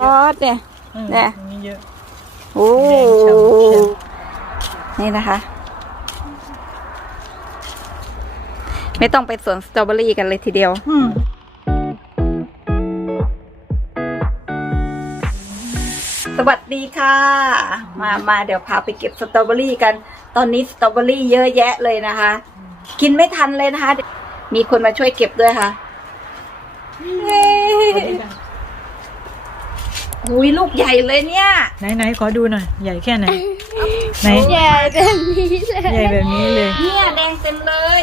อ๋อเนี่ยอืมเนี่ยมีเยอะโอ้แดงฉ่ำนี่นะคะ ไม่ต้องไปสวนสตรอเบอรี่กันเลยทีเดียวอืมสวัสดีค่ะ มามาเดี๋ยวพาไปเก็บสตรอเบอรี่กัน ตอนนี้สตรอเบอรี่เยอะแยะเลยนะคะ กินไม่ทันเลยนะคะ มีคนมาช่วยเก็บด้วยค่ะเย้ หุยลูกใหญ่เลยเนี่ย ไหนไหนขอดูหน่อย ใหญ่แค่ไหน ไหน ใหญ่แบบนี้เลยใหญ่แบบนี้เลย เนี่ยแดงเต็มเลย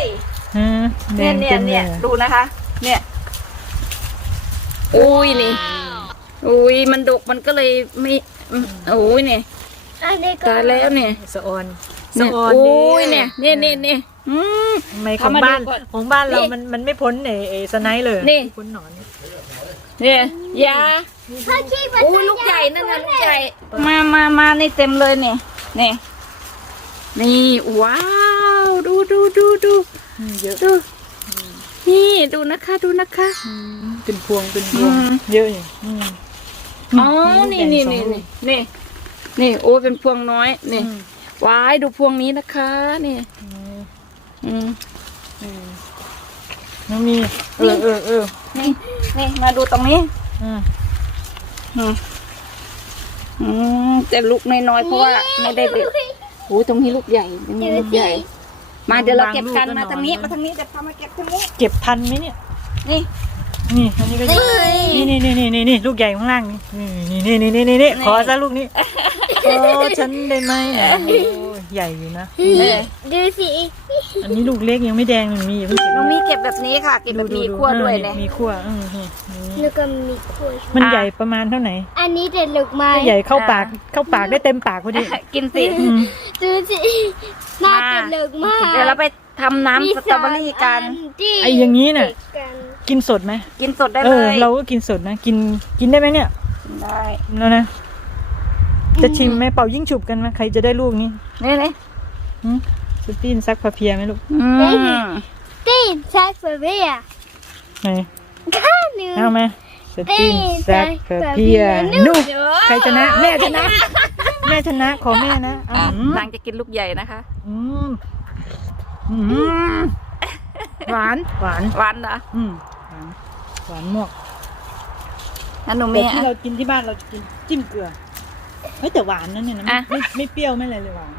ฮะแดเนี่ยงเนี่ยเต็มเลเนี่ยยดูนะคะ เนี่ย อุ้ยนี่อุ้ยมันดกมันก็เลยไม่อืมอุ้ยเนี่ยอันนี้ก็ตายแล้วเนี่ยสะออนเนี่ยสะออนอุ้ยเนี่ยเนี่ยเนี่ยเนี่ยอืมทำไมขเอาองมาบ้านดูก่อนของบ้านเรานี่มันมันไม่พ้นไอ้ไอ้สไนด์เลยนี่พ้นหนอนนี่ เนี่ยยาถ้าคิดว่าอุ้ยลูกใหญ่นั่นนะลูกใหญ่ มามามานี่เต็มเลยเนี่ยเนี่ยนี่ว้าวดูดูดูดูอืมเยอะดูนี่ดูนะคะดูนะคะอืมเป็นพวงเป็นพวงอืมเยอะอยู่อืมอ๋อนี่นี่นี่นี่นี่นี่โอ้เป็นพวงน้อยนี่อืมว้ายดูพวงนี้นะคะนี่อืมอืมอืมน้องมีเออเออเออ นี่นี่มาดูตรงนี้อืมอืมอืมแต่ลูกน้อยๆเพราะว่าไม่ได้เด็ดโอ้ยตรงนี้ลูกใหญ่ตรงนี้ลูกใหญ่ มาเดี๋ยวเราเก็บกันมาทางนี้มาทางนี้จะพามาเก็บทางนี้เก็บทันไหมเนี่ย นี่ นี่อันนี้ก็เยอะนี่นี่นี่นี่นี่นี่ลูกใหญ่ข้างล่างนี่นี่นี่นี่นี่นี่ขอซะลูกนี้ขอฉันได้ไหมโอ้ย ใหญ่อยู่นะ ดูสิอันนี้ลูกเล็กยังไม่แดงมันมีอย่าเพิ่งเก็บน้องมีเก็บแบบนี้ค่ะ เก็บแบบมีขั้วด้วยเนี่ย มีขั้วอืมนี่นี่แล้วก็มีคุยมันอะใหญ่ประมาณเท่าไหร่อันนี้เด็ดลูกไม้ใหญ่เข้าปากเข้าปากได้เต็มปากพอดีกินสิอืมดูสิน่าเด็ดลูกไม้เดี๋ยวเราไปทำน้ำสตรอเบอรี่กันไอ้อย่างนี้น่ะติดกันกินสดไหมกินสดได้เอเลอย เราก็กินสดนะ กินกินได้ไหมเนี่ยได้ แล้วนะ จะชิมไหมเป่ายิ่งฉุบกันไหมใครจะได้ลูกนี้ นี่นี่หืมสปีนซักพาเพียไหมลูกอืมตีนแซกเฟเบียไหนข้าหนึ่งเอาไหมสปีนซักพาเพียนู่ใครชนะ แม่ชนะ แม่ชนะขอแม่นะอือะมนางจะกินลูกใหญ่นะคะอืมอืมหวานหวานหวานเหรออืมหวานหวานมากงั้นหนูแต่เมียที่เรากินที่บ้านเราจะกินจิ้มเกลือเฮ้ยแต่หวานนั่นเนี่ยนะไม่อะไม่ไม่เปรี้ยวไม่อะไรเลยหวาน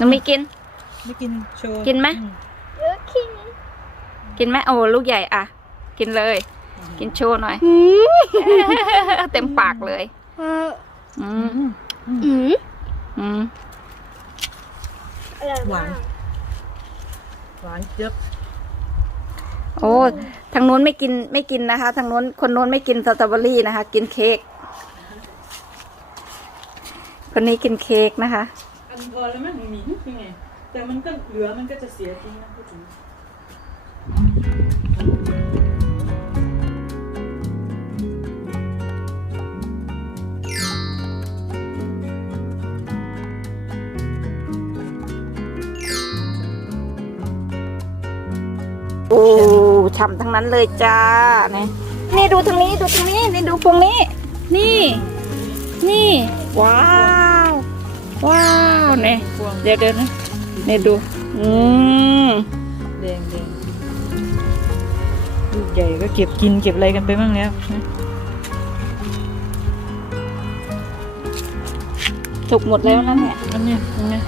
หนูมีกิน ไม่กินโชว์กินไหม อืโอเคกินไหมโอ้ลูกใหญ่อะกินเลย กินโชว์หน่อยอืมเต็มปากเลยเอออือืมมอืมอืมอืมอร่อยหวามานกหวานเจี๊ยบโอ้ทางนู้นไม่กินไม่กินนะคะ ทางนู้นคนนู้นไม่กินสตรอเบอรี่นะคะ กินเค้กคนนี้กินเค้กนะคะ อันพอแล้วมั้ยมีมียังไง แต่มันก็เหลือมันก็จะเสียทิ้งนะพูดถึงโอ้ฉ่ำทั้งนั้นเลยจ้านี่นี่ดูทางนี้ดูทางนี้นี่ดูพวงนี้ นี่ นี่ ว้าว ว้าวเนี่ยพวงเดี๋ยวเดี๋ยวนะนี่ดู อืมแดงแดงลูกใหญ่ก็เก็บกินเก็บอะไรกันไปบ้างแล้วนะสุกหมดแล้วนะเนี่ยอันเนี้ยอันเนี้ย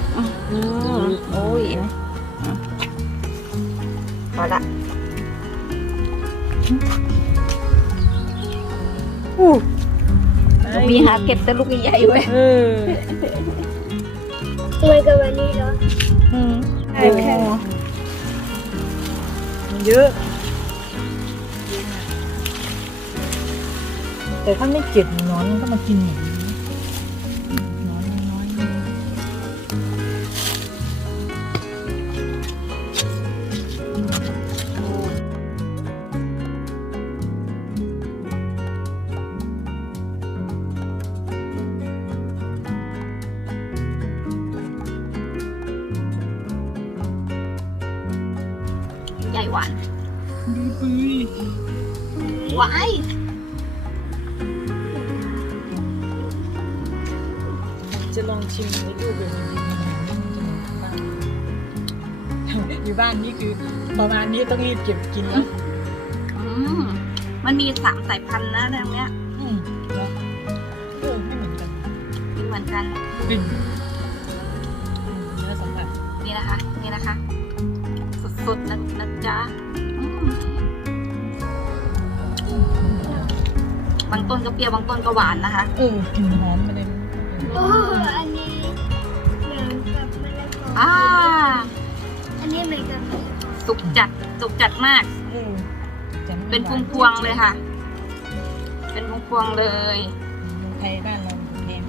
อืมโอ้ยพอละอู้มีหาเก็บแต่ลูกใหญ่ๆไว้ เออเหมือนกับวันนี้เหรออืมโอ้มันเยอะ แต่ถ้าไม่เก็บหนอนมันก็มากินอย่ ว้จะลองชิมให้ดูเลยอยู่บ้านนี่คือประมาณนี้ต้องรีบเก็บกินนะอืมันมีสามสายพันธุ์นะตรงเนี้ยไม่เหมือนกันกินเหมือนกันกลิ่นเนื้อสัมผัสนี่นะคะ นี่นะคะ สุดๆนะนะจ๊ะ บางต้นก็เปรี้ยวบางต้นก็หวานนะคะเออกลิ่นหอมมาเลยโอ้อันนี้เหมือนกับมะละกออ่าอันนี้เหมือนกับมะละกอสุกจัดสุกจัดมาก เออจะไม่เป็นพหาวงๆเลยค่ะ เป็นพวงๆเลย เมืองไทยบ้านเราแพง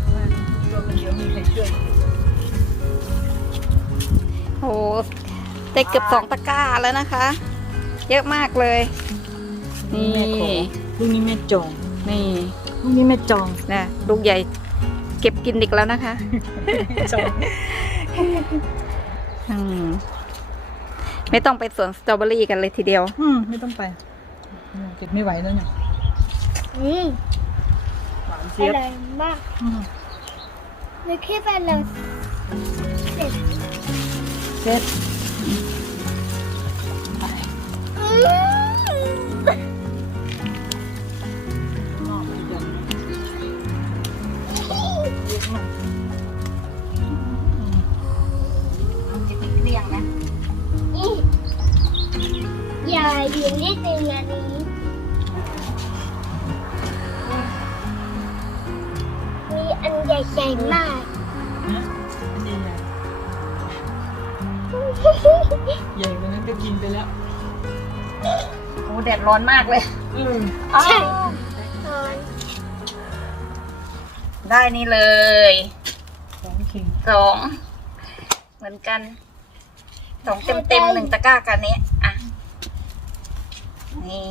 เพราะว่าตัวคนเดียวมีใครช่วยโหได้เกือบสองตะกร้าแล้วนะคะ เยอะมากเลย นี่แม่ขอลูกนี้แม่จองนี่ลูกนี้แม่จองนะลูกใหญ่เก็บกินอีกแล้วนะคะจองอืมไม่ต้องไปสวนสตรอเบอรี่กันเลยทีเดียว อืมไม่ต้องไปอืมเก็บไม่ไหวแล้วเนี่ยอืมหวานอเจี๊ยบร่อยมากอืมไม่คิดว่าเราเสร็จเซ็ตอื มนอกอีกอย่างเยอะมากจะเป็นเกลี้ยงนะอืมอย่าอยู่นิดนึงอันนี้มีอันใหญ่ๆมาก นะอันใหญ่ใหญ่ใหญ่กว่านั้นก็กินไปแล้วโอ้ แดดร้อนมากเลย อืมใช่ตอนได้นี่เลยสองคิงสองเหมือนกันสองเต็มเต็มๆหนึ่งตะกร้ากันนี้อะนี่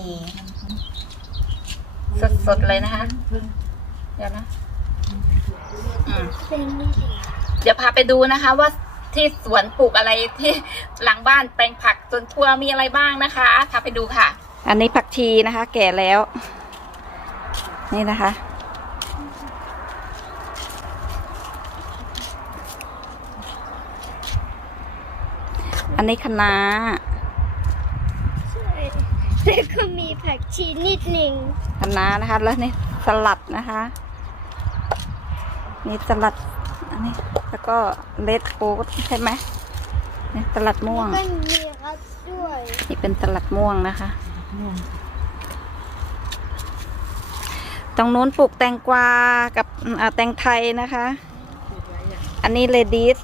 สดๆเลยนะคะ เดี๋ยวนะอืมเป็นนี่สิเดี๋ยวพาไปดูนะคะว่าที่สวนปลูกอะไรที่หลังบ้านแปลงผักสวนครัวมีอะไรบ้างนะคะพาไปดูค่ะ อันนี้ผักชีนะคะ แก่แล้ว นี่นะคะ อันนี้คะน้าใช่แล้วก็มีผักชีนิดหนึ่งคะน้านะคะ แล้วนี่สลัดนะคะนี่สลัดอันนี้แล้วก็เลดโฟดใช่ไหมนี่สลัดม่วงก็มีรัดด้วยนี่เป็นสลัดม่วงนะคะม่วง ตรงนู้นปลูกแตงกวากับอ่าแตงไทยนะคะเก็บไว้อย่างอันนี้เลดิส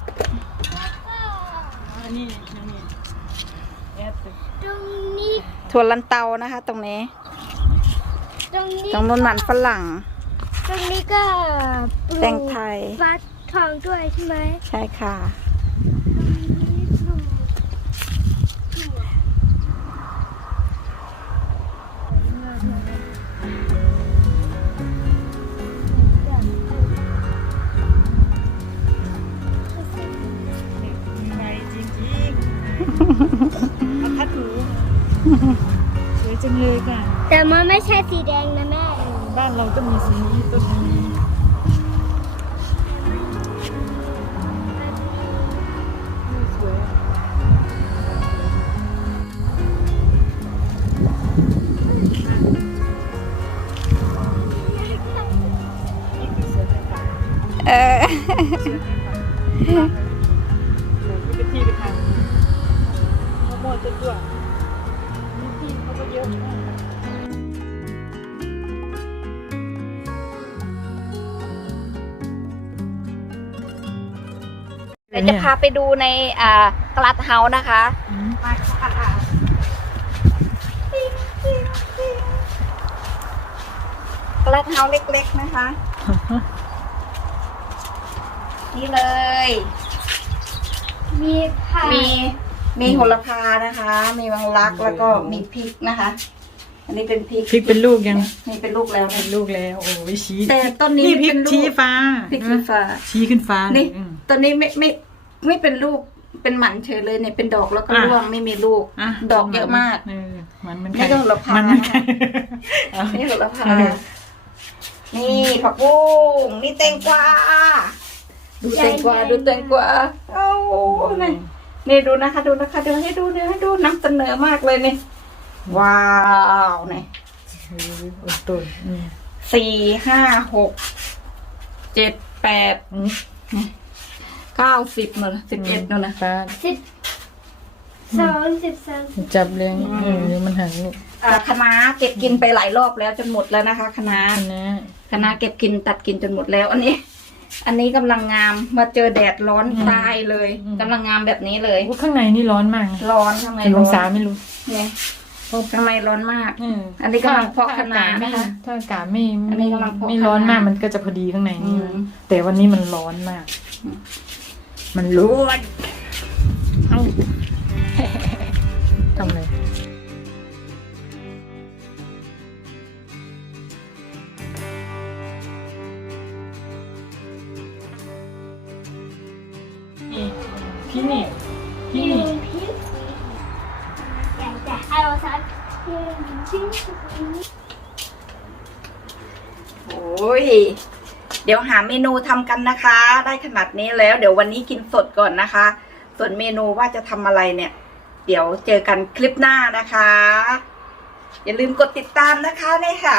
อันนี้อันนี้แอดเลยตรงนี้ถั่วลันเตานะคะ ตรงนี้ ตรงนี้ตรงนู้นมันฝรั่ง ตรงนี้ก็ปลูกแตงไทยฟักทองด้วยใช่ไหม ใช่ค่ะ จังเลยค่ะ แต่มันไม่ใช่สีแดงนะแม่ บ้านเราก็มีสีนี้ต้นนี้สวยอะนี่คือเสือไฟฟ้าเออเสือไฟฟ้าเสือก็เป็นที่เป็นทางมะม่วงต้นด้ว ดี๋ยวจะพาไปดูในอ่ากลัดเฮาส์นะคะอืมมาค่ะกลัดเฮาส์เล็ก ๆ นะคะ นี่เลย มีผักมีมีโหระพานะคะ มีวังลักแล้วก็มีพริกนะคะ อันนี้เป็นพริกพริกเป็นลูกยังนี่เป็นลูกแล้วเป็นลูกแล้ว โอ้ยชี้แต่ต้นนี้นี่พริกเป็นลูกชี้ฟ้าพริกชี้ฟ้าชี้ขึ้นฟ้าเลยนี่อืมต้นนี้ไม่ไม่ ไม่เป็นลูกเป็นหมันเฉยเลยเนี่ยเป็นดอกแล้วก็อะร่วงไม่มีลูกะดอกเยอะมากเออมันมันนี่ก็โหระพามันมันไข่เอา นี่โหระพาเออ นี่ผักบุ้งนี่แตงกวาดูแตงกวาดูแตงกวาเอ้านี่นี่ดูนะคะ ดูนะคะ เดี๋ยวให้ดูเดี๋ยวให้ดูนำเสนอมากเลยนี่ว้าวนี่อุดตุนอืมสี่ห้าหกเจ็ดแปดอืม เก้าสิบนู่นสิบเอ็ดนู่นนะป้าสิบสองสิบสามสิบจับเลี้ยงเออเดี๋ยวมันหันลูกอ่าคณะเก็บกินไปหลายรอบแล้วจนหมดแล้วนะคะคณะอันนะคณะเก็บกินตัดกินจนหมดแล้ว อันนี้ อันนี้กำลังงามมาเจอแดดร้อนตายเลยกำลังงามแบบนี้เลย อุ๊ยข้างในนี่ร้อนมากนะร้อนข้างในกี่อร้องนศาไม่รู้เนี่ยข้างในร้อนมาก เอออันนี้กำลังเพาะถ้คะน้าอากศไม่นะคะ ถ้าอากาศไม่อันนี้กำลังเพาะไม่ร้อนคะน้ามมากมันก็จะพอดีข้างในนี่อืม แต่วันนี้มันร้อนมาก มันร้อนเอ้า เดี๋ยวหาเมนูทำกันนะคะ ได้ขนาดนี้แล้ว เดี๋ยววันนี้กินสดก่อนนะคะ ส่วนเมนูว่าจะทำอะไรเนี่ย เดี๋ยวเจอกันคลิปหน้านะคะ อย่าลืมกดติดตามนะคะนี่ค่ะ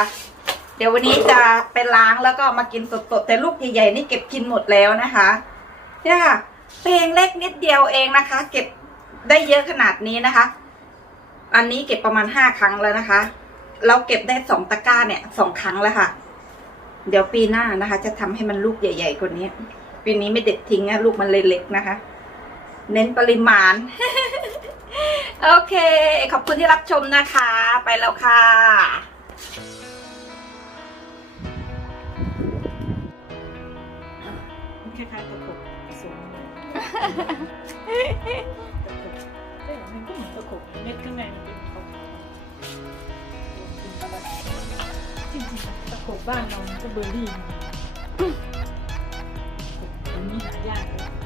เดี๋ยววันนี้จะไปล้างแล้วก็มากินสดๆแต่ลูกใหญ่ๆนี่เก็บกินหมดแล้วนะคะเนี่ยค่ะเพลงเล็กนิดเดียวเองนะคะ เก็บได้เยอะขนาดนี้นะคะ อันนี้เก็บประมาณห้าครั้งแล้วนะคะ เราเก็บได้สองตะกร้าเนี่ยสองครั้งแล้วค่ะ เดี๋ยวปีหน้านะคะ จะทำให้มันลูกใหญ่ ๆกว่านี้ ปีนี้ไม่เด็ดทิ้งนะลูกมันเล็กๆนะคะ เน้นปริมาณ โอเค ขอบคุณที่รับชมนะคะ ไปแล้วค่ะคล้ายๆตะขบสูงเลยตะขบเอ้ยมันก็เหมือนตะขบเม็ดข้างในมันเป็นขาวๆจ ริงๆตะขบบ้านเรามันก็เบอร์รี่มันอันนี้หายากเลย